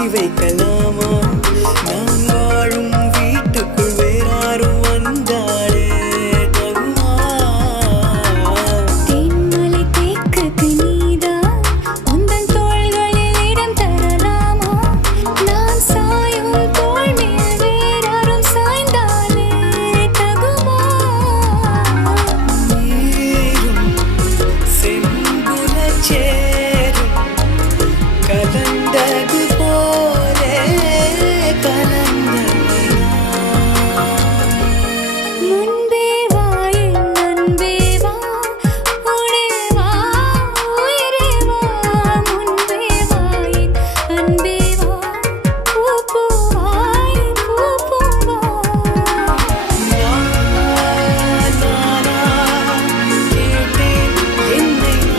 the vehicle, no.